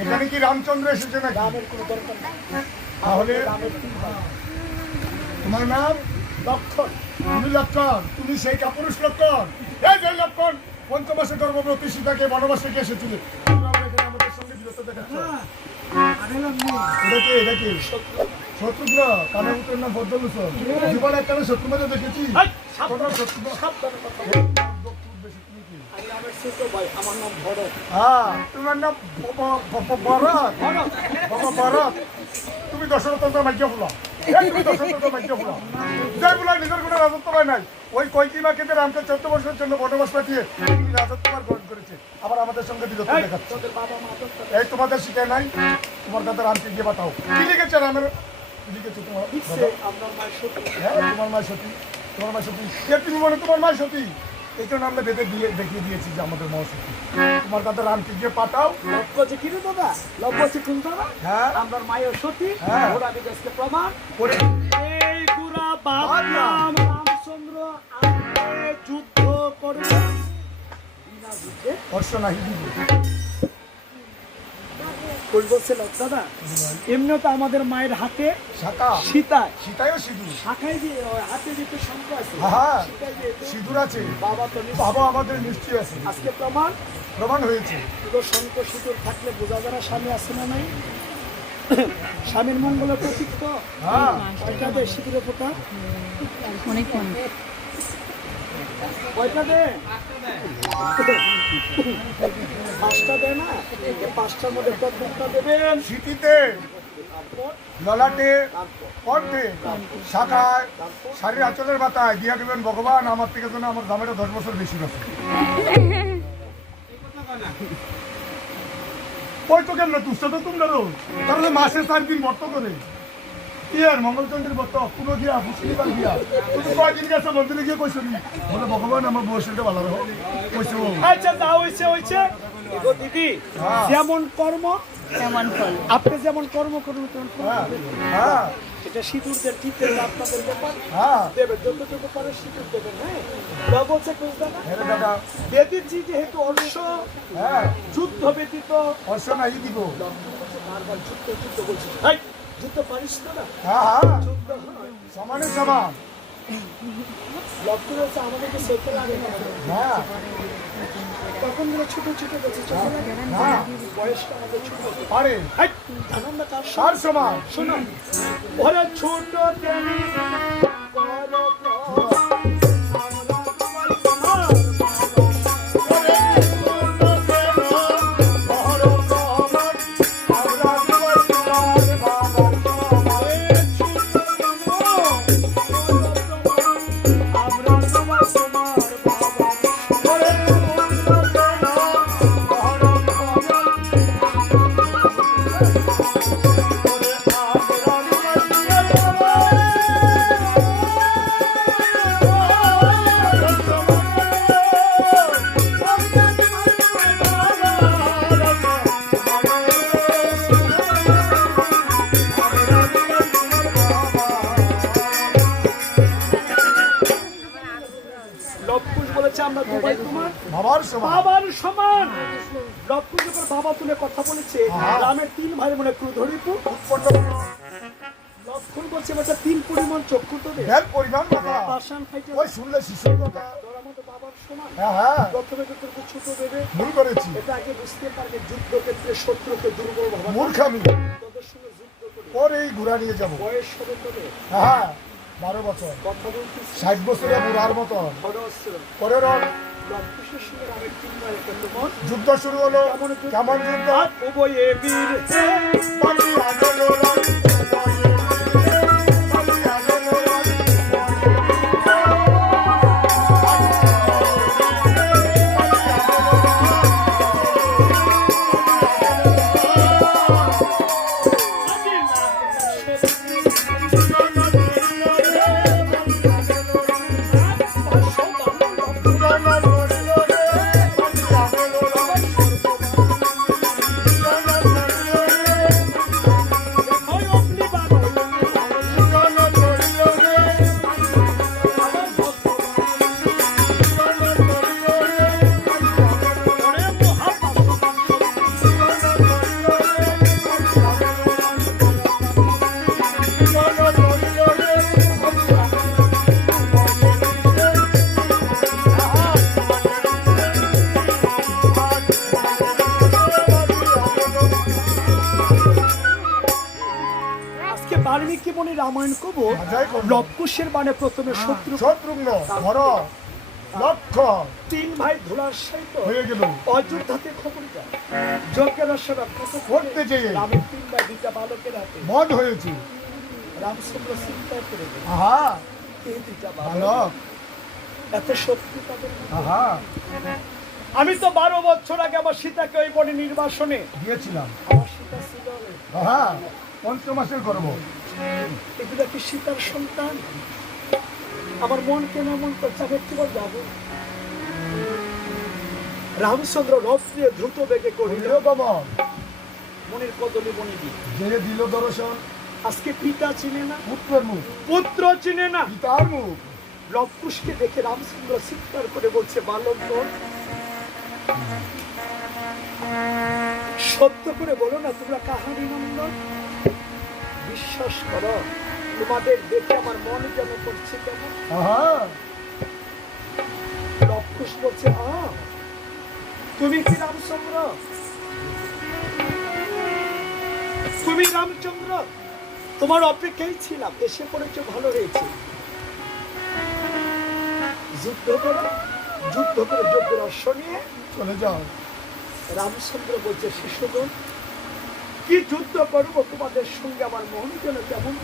এখানে কি রামচন্দ্র এসেছে নাকি? রামের কোনো দরকার নেই। তাহলে রামের তিন ভাই। তোমার নাম লক্ষণ। তুমি লক্ষণ, তুমি সেই কাপুরুষ লক্ষণ। এই যে লক্ষণ পঞ্চমাসে গর্ভবতী সীতাকে বনবাসে কে এসেছিলে? তোমরা এখানে আমাদের সঙ্গে বিরত দেখাচ্ছ। এটা কি শত্রুঘ্ন? কানের উত্তর নাম বদ্ধভূষণ। জীবনে একটা শত্রু মধ্যে দেখেছি। তোমরা শত্রু সাবধানে কথা বলো। আমি রামের ছোট ভাই, আমার নাম ভরত। তোমার নাম ভরত। ভরত, তুমি দশরথের মাইকে ফুলা। তুমি দশরথের মাইকে ফুলা। যাই বলা নিজের কোনো রাজত্ব পায় নাই। ওই কৈকিমাকে রামকে 14 বছরের জন্য বনবাস পাঠিয়ে তুমি রাজত্বভার গ্রহণ করেছে। আবার আমাদের সঙ্গে বিরত দেখাচ্ছে। তোদের বাবা মা তো এই তোমাদের শিখায় নাই? তোমার দাদা রামকে গিয়ে পাঠাও। কি লিখেছে রামের? লিখেছে তোমার লিখছে আপনার মায়ের সতী। হ্যাঁ, তোমার মা সতী। তোমার মা সতী। তুমি মনে তোমার মা সতী? এই জন্য আমরা বেঁধে দিয়ে দেখিয়ে দিয়েছি যে আমাদের মা সতী। তোমার দাদা রামকে গিয়ে পাঠাও। লক্ষ্য যে কিনে দাদা, লক্ষ্য যে কোন দাদা? হ্যাঁ, আপনার মায়ের সতী। হ্যাঁ। ওরা বিদেশকে প্রমাণ করে এই গুড়া বাবরাম রামচন্দ্র আগে যুদ্ধ করবে। বিনা যুদ্ধে অর্শ নাহি দিব। কই বলছে দাদা? এমনিও তো আমাদের মায়ের হাতে শাখা সীতায় সীতায়ও সিঁদুর। শাখায় যে হাতে যেতে শঙ্খ আছে, হ্যাঁ, সীতায় যেহেতু সিঁদুর আছে। বাবা তো নিশ্চয়। বাবা আমাদের নিশ্চয় আছে, আজকে প্রমাণ প্রমাণ হয়েছে। পুরো শঙ্খ সিঁদুর থাকলে বোঝা যায় না স্বামী আছে না নাই। স্বামীর মঙ্গলের প্রতীক তো। হ্যাঁ, কয়টা দে সিঁদুরের ফোঁটা? অনেক কয়টা দে? পাঁচটা দে না? এই পাঁচটার মধ্যে প্রত্যেকটা দেবেন। স্মৃতিতে, ললাটে, কণ্ঠে, শাখায়, শাড়ির আঁচলের মাথায় দিয়া দেবেন ভগবান আমার থেকে যেন আমার দামেটা 10 বছর বেশি আছে। ওই তো কেন তুষ্ট তো তোমরা রোজ তাহলে মাসে 4 দিন বর্ত করে কি আর মঙ্গলচন্দ্রের বর্ত পুরো দিয়া ফুসলিবার দিয়া তুমি কয়দিন গেছো মন্দিরে গিয়ে কইছো নি বলে ভগবান আমার বয়সটা ভালো রাখো কইছো। আচ্ছা যা হইছে এগো দিদি, হ্যাঁ। যেমন কর্ম তেমন ফল। আপনি যেমন কর্ম করুন তেমন ফল হ্যাঁ, পাবেন। হ্যাঁ, এটা সিঁদুরদের টিপে আপনাদের ব্যাপার হ্যাঁ, দেবেন, যতটুকু পারে সিঁদুর দেবেন। হ্যাঁ, যা বলছে কোন দাদা? হ্যাঁ দাদা, বেদিজি যেহেতু অর্শ হ্যাঁ, যুদ্ধ ব্যতীত অর্শ নাই দিব। বারবার যুদ্ধ বলছে। হাই, যুদ্ধ পারিস না না? হ্যাঁ, হ্যাঁ, যুদ্ধ হয়। সমানে সমান। লক্ষ্য হচ্ছে আমাদেরকে সেতে লাগে না। হ্যাঁ, তখন গুলো ছোট ছোট গেছে, চোখে লাগে না। হ্যাঁ, বয়সটা আমাদের ছোট। পারে হাই, জানান না কার তার সমান। শোনো, ওরে ছোট দেবী করো আমরা দুবাই তোমার বাবার সমান। বাবার সমান। লক্ষ্য যখন বাবা তুলে কথা বলেছে, হ্যাঁ। রামের 3 ভাই মনে ক্রোধরিপু উৎপন্ন হলো। লক্ষণ করছে বাচ্চা 3 পরিমাণ চক্ষু তো দে দেখ পরিমাণ কথা পাশান ফাইটে ওই শুনলে শিশুর কথা। তোর আমাদের বাবার সমান। হ্যাঁ, হ্যাঁ, প্রথমে তো তোর ছোট দেবে, ভুল করেছি, এটা আগে বুঝতে পারবে যুদ্ধক্ষেত্রে শত্রুকে দুর্বল ভাবা। মূর্খামি। তোদের সঙ্গে যুদ্ধ করে ওর এই ঘোড়া নিয়ে যাবো। বয়স হবে তোদের। হ্যাঁ, 12 বছর, কথা বলতেছি 60 বছরের বুড়ার মতন। খরচ পরের লক্ষের সঙ্গে রামের 3 ভাই একটা তোমার যুদ্ধ শুরু হলো। কেমন যুদ্ধ? উভয়ে বীর হে। বালি আগলো রাম, বালি আগলো রাম। বাল্মীকি মুনি রামায়ণ কব যাই কব। লবকুশের বাণে প্রথমে শত্রু শত্রুঘ্ন ভরত লক্ষণ তিন ভাই ধুলার সহিত হয়ে গেল অযোধ্যাতে খবর যায় যজ্ঞের রক্ষা করতে যেয়ে রামের তিন ভাই দুইটা বালকের হাতে বধ হয়েছে। রামচন্দ্র চিন্তা করে গেল, আহা এই দুইটা বালক বালক এত শক্তি তাদের মধ্যে। আহা আমি তো 12 বছর আগে আমার সীতাকে ওই বনে নির্বাসনে দিয়েছিলাম। আমার সীতা ছিল আহা পঞ্চমাসের গর্ব। এগুলো কি সীতার সন্তান? আমার মন কেন এমন করছে আমি একটু যাবো। রামচন্দ্র রথ নিয়ে দ্রুত বেগে করিল গমন মনের কদলি বনে দিয়ে। যে দিল দর্শন আজকে পিতা চিনে না, পুত্রের মুখ পুত্র চিনে না। পিতার মুখ লবকুশকে দেখে রামচন্দ্র চিৎকার করে বলছে, বালকগণ সত্য করে বলো না তোমরা কাহারি নন্দন? বিশ্বাস করো, তোমাদের দেখে আমার মন যেন করছে কেমন। আহা লবকুশ বলছে, তুমি কি রামচন্দ্র? তুমি রামচন্দ্র? তোমার অপেক্ষায় ছিলাম, এসে পড়েছে, ভালো হয়েছে। যুদ্ধ করে যজ্ঞের অশ্ব নিয়ে চলে যাও। রামচন্দ্র বলছে, শিশুগণ কি যুদ্ধ করবো তোমাদের সঙ্গে, আমার মন যেন কেমন